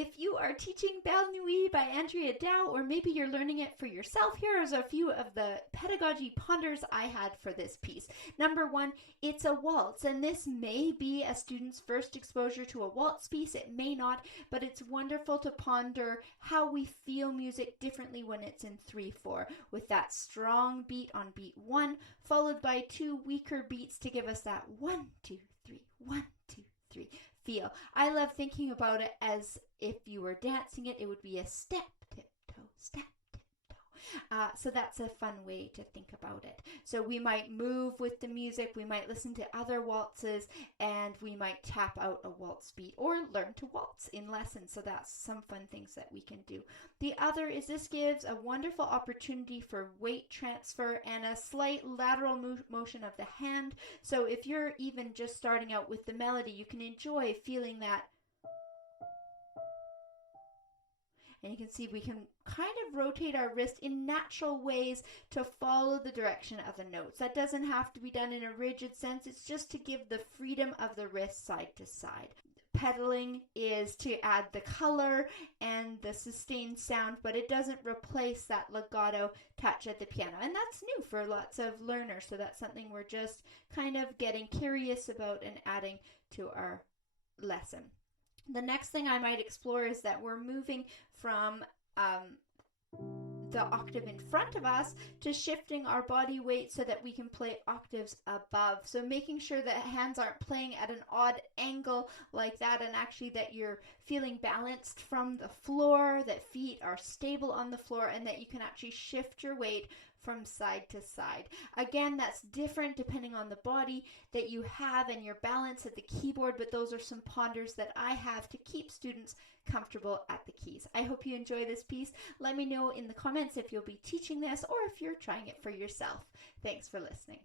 If you are teaching Belle Nuit by Andrea Dow, or maybe you're learning it for yourself, here is a few of the pedagogy ponders I had for this piece. Number one, it's a waltz, and this may be a student's first exposure to a waltz piece. It may not, but it's wonderful to ponder how we feel music differently when it's in 3/4, with that strong beat on beat 1, followed by 2 weaker beats to give us that 1, 2, 3, 1, 2, 3 feel. I love thinking about it as if you were dancing it, it would be a step, tiptoe, step, tiptoe. So that's a fun way to think about it. So we might move with the music, we might listen to other waltzes, and we might tap out a waltz beat or learn to waltz in lessons. So that's some fun things that we can do. The other is this gives a wonderful opportunity for weight transfer and a slight lateral motion of the hand. So if you're even just starting out with the melody, you can enjoy feeling that. And you can see we can kind of rotate our wrist in natural ways to follow the direction of the notes. That doesn't have to be done in a rigid sense. It's just to give the freedom of the wrist side to side. Pedaling is to add the color and the sustained sound, but it doesn't replace that legato touch at the piano. And that's new for lots of learners, so that's something we're just kind of getting curious about and adding to our lesson. The next thing I might explore is that we're moving from the octave in front of us to shifting our body weight so that we can play octaves above. So making sure that hands aren't playing at an odd angle like that, and actually that you're feeling balanced from the floor, that feet are stable on the floor, and that you can actually shift your weight from side to side. Again, that's different depending on the body that you have and your balance at the keyboard, but those are some ponders that I have to keep students comfortable at the keys. I hope you enjoy this piece. Let me know in the comments if you'll be teaching this or if you're trying it for yourself. Thanks for listening.